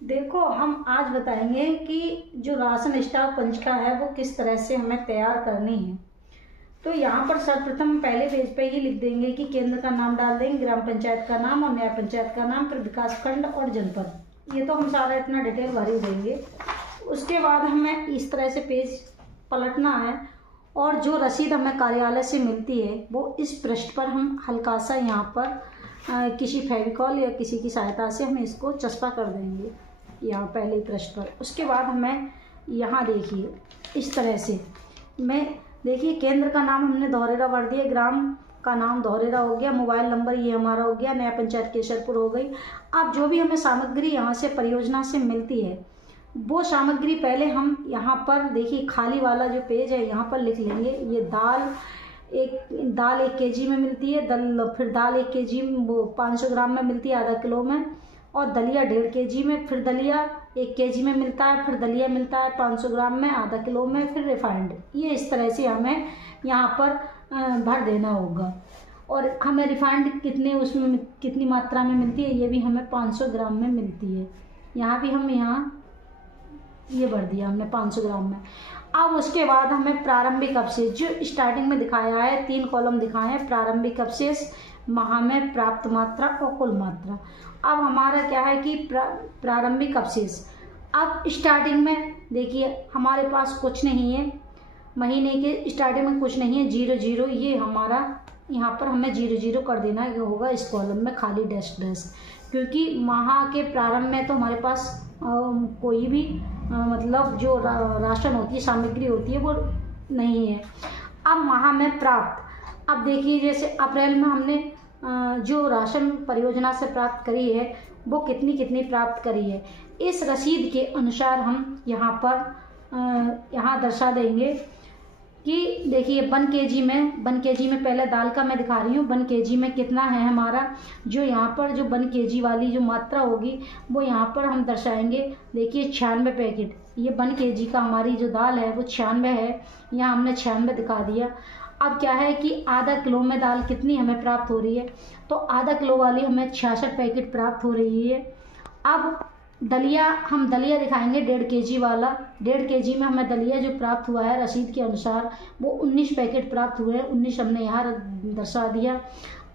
देखो, हम आज बताएंगे कि जो राशन स्टॉक पंचिका है वो किस तरह से हमें तैयार करनी है। तो यहाँ पर सर्वप्रथम पहले पेज पे ही लिख देंगे कि केंद्र का नाम डाल देंगे, ग्राम पंचायत का नाम और न्याय पंचायत का नाम, फिर विकास खंड और जनपद। ये तो हम सारा इतना डिटेल भर ही देंगे। उसके बाद हमें इस तरह से पेज पलटना है और जो रसीद हमें कार्यालय से मिलती है वो इस पृष्ठ पर हम हल्का सा यहाँ पर किसी फेविकॉल या किसी की सहायता से हम इसको चस्पा कर देंगे यहाँ पहले पृष्ठ पर। उसके बाद हमें यहाँ देखिए इस तरह से देखिए केंद्र का नाम हमने धौरेरा भर दिया, ग्राम का नाम धौरेरा हो गया, मोबाइल नंबर ये हमारा हो गया, न्याय पंचायत केशरपुर हो गई। अब जो भी हमें सामग्री यहाँ से परियोजना से मिलती है वो सामग्री पहले हम यहाँ पर देखिए खाली वाला जो पेज है यहाँ पर लिख लेंगे। ये दाल 1 kg में मिलती है, फिर दाल 1 kg वो 500 ग्राम में मिलती है, आधा किलो में, और दलिया 1.5 kg में, फिर दलिया 1 kg में मिलता है, फिर दलिया मिलता है 500 ग्राम में, आधा किलो में, फिर रिफाइंड। ये इस तरह से हमें यहाँ पर भर देना होगा। और हमें रिफाइंड उसमें कितनी मात्रा में मिलती है ये भी हमें 500 ग्राम में मिलती है। यहाँ भी हम ये भर दिया हमने 500 ग्राम में। अब उसके बाद हमें प्रारंभिक अवशेष जो स्टार्टिंग में दिखाया है, 3 कॉलम दिखाए हैं, प्रारंभिक अवशेष, माह में प्राप्त मात्रा और कुल मात्रा। अब हमारा क्या है कि प्रारंभिक अवशेष, अब स्टार्टिंग में देखिए हमारे पास कुछ नहीं है, महीने के स्टार्टिंग में कुछ नहीं है, 0 ये हमारा यहाँ पर हमें 0 कर देना होगा इस कॉलम में, खाली डैश डैश, क्योंकि माह के प्रारंभ में तो हमारे पास कोई भी मतलब जो राशन होती है, सामग्री होती है वो नहीं है। अब माह में प्राप्त, अब देखिए जैसे अप्रैल में हमने जो राशन परियोजना से प्राप्त करी है वो कितनी प्राप्त करी है, इस रसीद के अनुसार हम यहाँ पर यहाँ दर्शा देंगे कि देखिए 1 kg में पहले दाल का मैं दिखा रही हूँ, 1 kg में कितना है हमारा, जो यहाँ पर जो 1 kg वाली जो मात्रा होगी वो यहाँ पर हम दर्शाएंगे। देखिए 96 पैकेट, ये 1 kg का हमारी जो दाल है वो 96 है, यहाँ हमने 96 दिखा दिया। अब क्या है कि आधा किलो में दाल कितनी हमें प्राप्त हो रही है, तो आधा किलो वाली हमें 66 पैकेट प्राप्त हो रही है। अब हम दलिया दिखाएंगे 1.5 kg वाला, 1.5 kg में हमें दलिया जो प्राप्त हुआ है रसीद के अनुसार वो 19 पैकेट प्राप्त हुए हैं, 19 हमने यहाँ दर्शा दिया।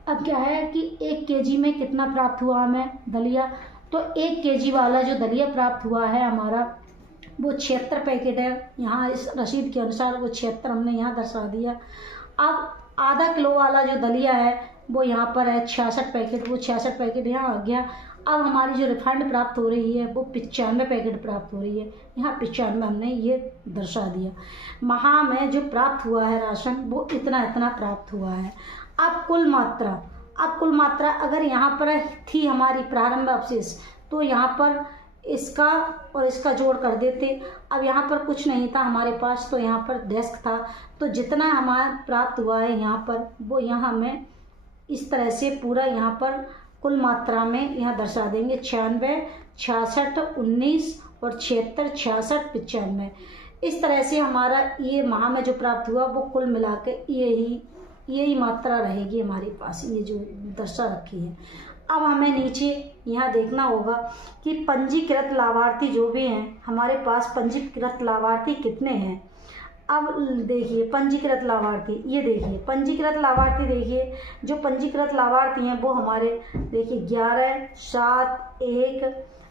अब क्या है कि 1 kg में कितना प्राप्त हुआ हमें दलिया, तो 1 kg वाला जो दलिया प्राप्त हुआ है हमारा वो 76 पैकेट है, यहाँ इस रसीद के अनुसार वो 76 हमने यहाँ दर्शा दिया। अब आधा किलो वाला जो दलिया है वो यहाँ पर है 66 पैकेट, वो 66 पैकेट यहाँ आ गया। अब हमारी जो रिफाइंड प्राप्त हो रही है वो 95 पैकेट प्राप्त हो रही है, यहाँ 95 हमने ये दर्शा दिया। माह में जो प्राप्त हुआ है राशन वो इतना प्राप्त हुआ है। अब कुल मात्रा अगर यहाँ पर थी हमारी प्रारंभ अवशेष तो यहाँ पर इसका और इसका जोड़ कर देते। अब यहाँ पर कुछ नहीं था हमारे पास तो यहाँ पर डेस्क था, तो जितना हमारा प्राप्त हुआ है यहाँ पर वो यहाँ हमें इस तरह से पूरा यहाँ पर कुल मात्रा में यहाँ दर्शा देंगे। 96, 66, 19 और 76, 66, 95, इस तरह से हमारा ये माह में जो प्राप्त हुआ वो कुल मिला के यही मात्रा रहेगी हमारे पास, ये जो दर्शा रखी है। अब हमें नीचे यहाँ देखना होगा कि पंजीकृत लाभार्थी जो भी हैं हमारे पास, पंजीकृत लाभार्थी कितने हैं। अब देखिए पंजीकृत लाभार्थी, ये देखिए पंजीकृत लाभार्थी, देखिए जो पंजीकृत लाभार्थी हैं वो हमारे देखिए 11, 7, 1,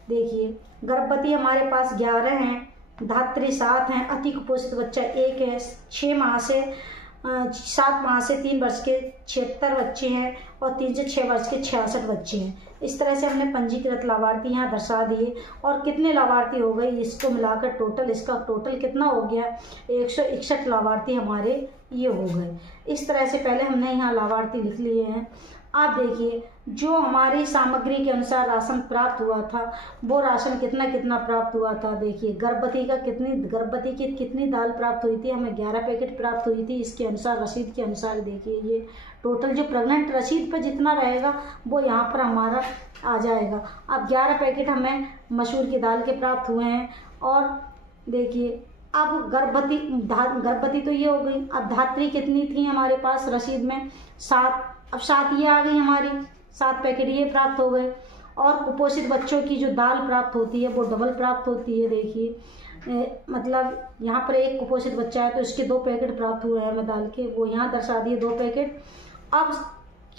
देखिए गर्भवती हमारे पास 11 हैं, धात्री 7 हैं, अति कुपोषित बच्चा 1 है, 7 माह से 3 वर्ष के 76 बच्चे हैं और 3 से 6 वर्ष के 66 बच्चे हैं। इस तरह से हमने पंजीकृत लाभार्थी यहाँ दर्शा दिए। और कितने लाभार्थी हो गए इसको मिलाकर टोटल, इसका टोटल कितना हो गया, 161 लाभार्थी हमारे ये हो गए। इस तरह से पहले हमने यहाँ लाभार्थी लिख लिए हैं। आप देखिए जो हमारी सामग्री के अनुसार राशन प्राप्त हुआ था वो राशन कितना प्राप्त हुआ था। देखिए गर्भवती की कितनी दाल प्राप्त हुई थी, हमें 11 पैकेट प्राप्त हुई थी। इसके अनुसार रसीद के अनुसार देखिए ये टोटल जो प्रेग्नेंट रसीद पर जितना रहेगा वो यहाँ पर हमारा आ जाएगा। अब 11 पैकेट हमें मसूर की दाल के प्राप्त हुए हैं। और देखिए अब गर्भवती तो ये हो गई। अब धात्री कितनी थी हमारे पास रसीद में, 7। अब 7 ये आ गई हमारी, 7 पैकेट ये प्राप्त हो गए। और कुपोषित बच्चों की जो दाल प्राप्त होती है वो डबल प्राप्त होती है। देखिए मतलब यहाँ पर एक कुपोषित बच्चा है तो इसके 2 पैकेट प्राप्त हुए हैं हमें दाल के, वो यहाँ दर्शा दिए 2 पैकेट। अब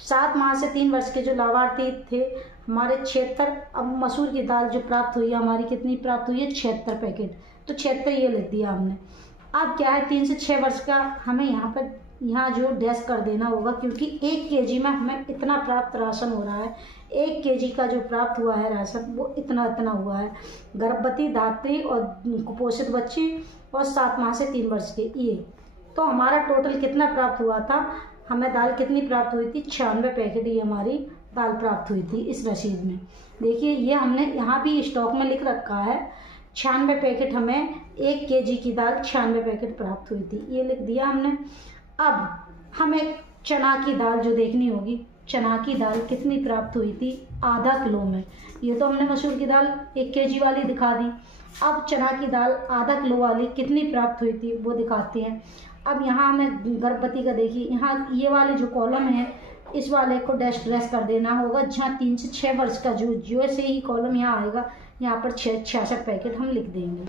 7 माह से 3 वर्ष के जो लाभार्थी थे हमारे 76, अब मसूर की दाल जो प्राप्त हुई है हमारी कितनी प्राप्त हुई है 76 पैकेट, तो 76 ये लिख दिया हमने। अब क्या है 3 से 6 वर्ष का हमें यहाँ पर यहाँ जो डैश कर देना होगा, क्योंकि 1 केजी में हमें इतना प्राप्त राशन हो रहा है, 1 केजी का जो प्राप्त हुआ है राशन वो इतना हुआ है। गर्भवती, धात्री और कुपोषित बच्चे और 7 माह से 3 वर्ष के ये, तो हमारा टोटल कितना प्राप्त हुआ था, हमें दाल कितनी प्राप्त हुई थी 96 पैकेट ये हमारी दाल प्राप्त हुई थी इस रसीद में। देखिए ये हमने यहाँ भी स्टॉक में लिख रखा है 96 पैकेट, हमें 1 केजी की दाल 96 पैकेट प्राप्त हुई थी, ये लिख दिया हमने। अब हमें चना की दाल जो देखनी होगी, चना की दाल कितनी प्राप्त हुई थी आधा किलो में, ये तो हमने मसूर की दाल 1 केजी वाली दिखा दी। अब चना की दाल आधा किलो वाली कितनी प्राप्त हुई थी वो दिखाते हैं। अब यहाँ हमें गर्भवती का देखिए, यहाँ ये वाले जो कॉलम है इस वाले को डैश कर देना होगा, जहाँ 3 से 6 वर्ष का जो से ही कॉलम यहाँ आएगा यहाँ पर 66 पैकेट हम लिख देंगे।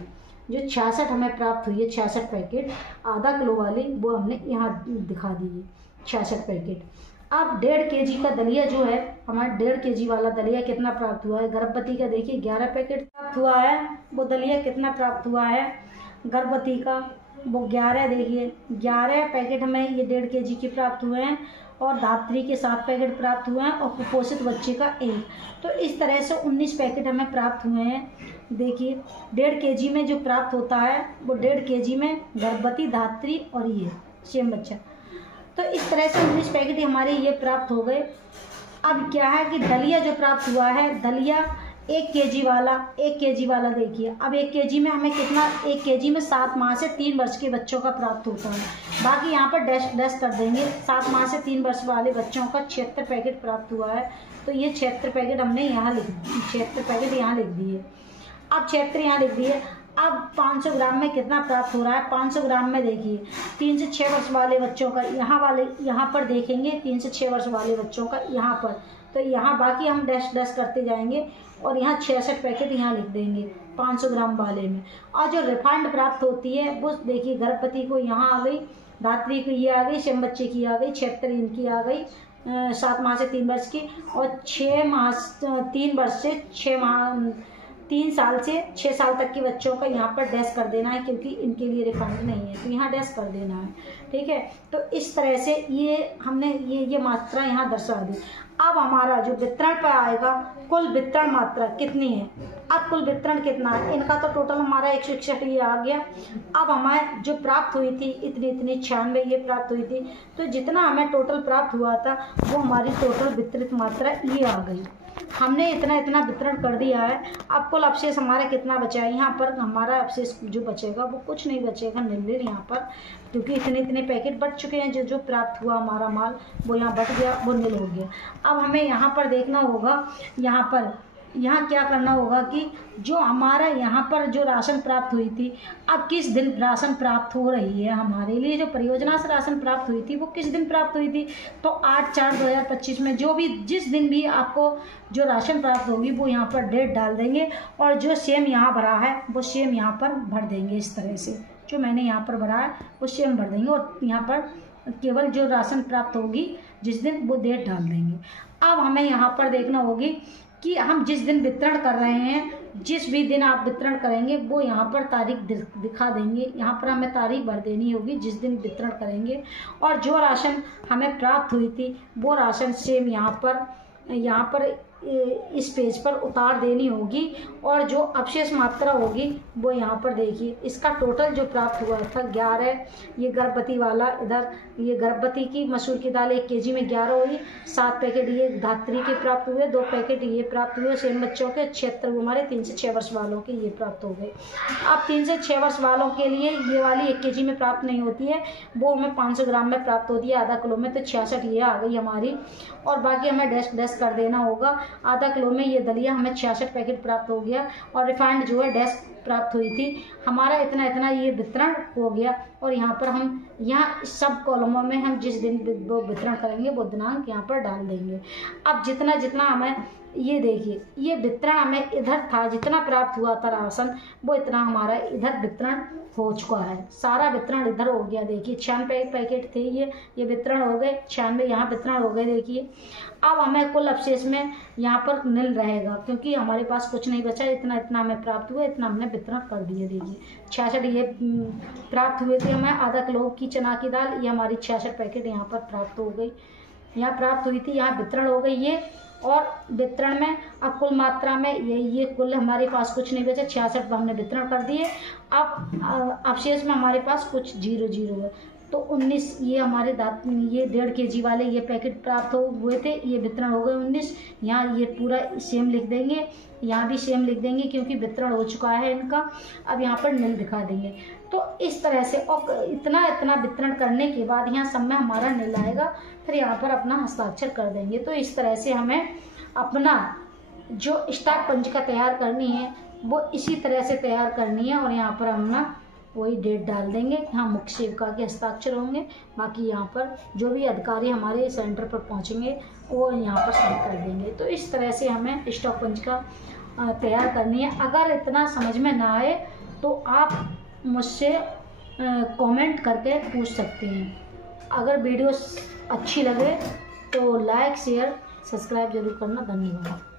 जो 66 हमें प्राप्त हुई है 66 पैकेट आधा किलो वाली वो हमने यहाँ दिखा दी है 66 पैकेट। अब 1.5 केजी का दलिया जो है हमारा 1.5 केजी वाला दलिया कितना प्राप्त हुआ है, गर्भवती का देखिए 11 पैकेट प्राप्त हुआ है, वो दलिया कितना प्राप्त हुआ है गर्भवती का वो 11, देखिए 11 पैकेट हमें ये 1.5 केजी के प्राप्त हुए हैं, और धात्री के 7 पैकेट प्राप्त हुए हैं, और कुपोषित बच्चे का 1, तो इस तरह से 19 पैकेट हमें प्राप्त हुए हैं। देखिए 1.5 केजी में जो प्राप्त होता है वो 1.5 केजी में गर्भवती, धात्री और ये सेम बच्चा, तो इस तरह से 19 पैकेट हमारे ये प्राप्त हो गए। अब क्या है कि दलिया जो प्राप्त हुआ है, दलिया 1 केजी वाला देखिए, अब 1 केजी में हमें कितना, 1 केजी में 7 माह से 3 वर्ष के बच्चों का प्राप्त होता है, बाकी यहाँ पर डैश कर देंगे। 7 माह से 3 वर्ष वाले बच्चों का 76 पैकेट प्राप्त हुआ है, तो ये 76 पैकेट हमने यहाँ 76 पैकेट यहाँ लिख दिए। अब 76 यहाँ लिख दिए। अब 500 ग्राम में कितना प्राप्त हो रहा है, 500 ग्राम में देखिए 3 से 6 वर्ष वाले बच्चों का यहाँ पर देखेंगे, 3 से 6 वर्ष वाले बच्चों का यहाँ पर, तो यहाँ बाकी हम डैश करते जाएंगे और यहाँ 66 पैकेट यहाँ लिख देंगे 500 ग्राम वाले में। और जो रिफाइंड प्राप्त होती है वो देखिए गर्भवती को यहाँ आ गई, धात्री को ये आ गई, सेम बच्चे की आ गई, 76 इनकी आ गई 7 माह से 3 वर्ष की, और 3 साल से 6 साल तक के बच्चों का यहाँ पर डैश कर देना है, क्योंकि इनके लिए रिफंड नहीं है तो यहाँ डैश कर देना है, ठीक है। तो इस तरह से ये हमने ये मात्रा यहाँ दर्शा दी। अब हमारा जो वितरण पर आएगा, कुल वितरण मात्रा कितनी है, अब कुल वितरण कितना है, इनका तो टोटल हमारा 161 ये आ गया। अब हमें जो प्राप्त हुई थी इतनी 96 ये प्राप्त हुई थी, तो जितना हमें टोटल प्राप्त हुआ था वो हमारी टोटल वितरित मात्रा ये आ गई। हमने इतना वितरण कर दिया है। अब कुल अवशेष हमारा कितना बचा है, यहाँ पर हमारा अवशेष जो बचेगा वो कुछ नहीं बचेगा, निर्लिर यहाँ पर, क्योंकि इतने पैकेट बच चुके हैं। जो प्राप्त हुआ हमारा माल वो यहाँ बच गया, वो नील हो गया। अब हमें यहाँ पर देखना होगा, यहाँ क्या करना होगा कि जो हमारा यहाँ पर जो राशन प्राप्त हुई थी, अब किस दिन राशन प्राप्त हो रही है हमारे लिए, जो परियोजना से राशन प्राप्त हुई थी वो किस दिन प्राप्त हुई थी, तो 8/4/2025 में जिस दिन भी आपको जो राशन प्राप्त होगी वो यहाँ पर डेट डाल देंगे, और जो सेम यहाँ भरा है वो सेम यहाँ पर भर देंगे। इस तरह से जो मैंने यहाँ पर भरा है वो सेम भर देंगे, और यहाँ पर केवल जो राशन प्राप्त होगी जिस दिन वो डेट डाल देंगे। अब हमें यहाँ पर देखना होगी कि हम जिस दिन वितरण कर रहे हैं, जिस भी दिन आप वितरण करेंगे वो यहाँ पर तारीख दिखा देंगे। यहाँ पर हमें तारीख भर देनी होगी जिस दिन वितरण करेंगे, और जो राशन हमें प्राप्त हुई थी वो राशन सेम यहाँ पर इस पेज पर उतार देनी होगी, और जो अवशेष मात्रा होगी वो यहाँ पर देखिए। इसका टोटल जो प्राप्त हुआ था 11, ये गर्भवती वाला, इधर ये गर्भवती की मसूर की दाल 1 केजी में 11 हुई, 7 पैकेट ये धात्री के प्राप्त हुए, 2 पैकेट ये प्राप्त हुए सेम बच्चों के, 76 हमारे 3 से 6 वर्ष वालों के ये प्राप्त हो गए। अब 3 से 6 वर्ष वालों के लिए ये वाली 1 केजी में प्राप्त नहीं होती है, वो हमें 500 ग्राम में प्राप्त होती है आधा किलो में, तो 66 ये आ गई हमारी, और बाकी हमें डैश कर देना होगा। आधा किलो में ये दलिया हमें 66 पैकेट प्राप्त हो गया, और रिफाइंड जो है डैश प्राप्त हुई थी हमारा इतना ये वितरण हो गया। और यहाँ पर हम यहाँ सब कॉलमों में हम जिस दिन वितरण करेंगे वो दिनांक यहाँ पर डाल देंगे। अब जितना हमें ये देखिए, ये वितरण हमें इधर था, जितना प्राप्त हुआ था राशन वो इतना हमारा इधर वितरण हो चुका है। सारा वितरण इधर हो गया। देखिए 96 पैकेट थे ये वितरण हो गए, 96 यहाँ वितरण हो गए। देखिए अब हमें कुल अवशेष में यहाँ पर नील रहेगा, क्योंकि हमारे पास कुछ नहीं बचा। इतना हमें प्राप्त हुआ, इतना हमने वितरण कर दिया। देखिए 66 ये प्राप्त हुए थे हमें। आधा किलो की चना की दाल, ये हमारी 66 पैकेट यहाँ पर प्राप्त हो गई, यहाँ प्राप्त हुई थी, यहाँ वितरण हो गई ये। और वितरण में अब कुल मात्रा में ये कुल हमारे पास कुछ नहीं बचा, 66 हमने वितरण कर दिए। अब अवशेष में हमारे पास कुछ 0 है, तो 19 ये हमारे ये 1.5 kg वाले ये पैकेट प्राप्त हुए थे, ये वितरण हो गए 19। यहाँ ये पूरा सेम लिख देंगे, यहाँ भी सेम लिख देंगे, क्योंकि वितरण हो चुका है इनका। अब यहाँ पर नील दिखा देंगे। तो इस तरह से और इतना वितरण करने के बाद यहाँ सब में हमारा नील आएगा, फिर यहाँ पर अपना हस्ताक्षर कर देंगे। तो इस तरह से हमें अपना जो स्टॉक पंजिका तैयार करनी है वो इसी तरह से तैयार करनी है। और यहाँ पर हम ना वही डेट डाल देंगे, हाँ मुख्य सेविका के हस्ताक्षर होंगे। बाकी यहाँ पर जो भी अधिकारी हमारे सेंटर पर पहुँचेंगे वो यहाँ पर साइन कर देंगे। तो इस तरह से हमें स्टॉक पंजिका तैयार करनी है। अगर इतना समझ में ना आए तो आप मुझसे कमेंट करके पूछ सकते हैं। अगर वीडियो अच्छी लगे तो लाइक शेयर सब्सक्राइब जरूर करना। धन्यवाद।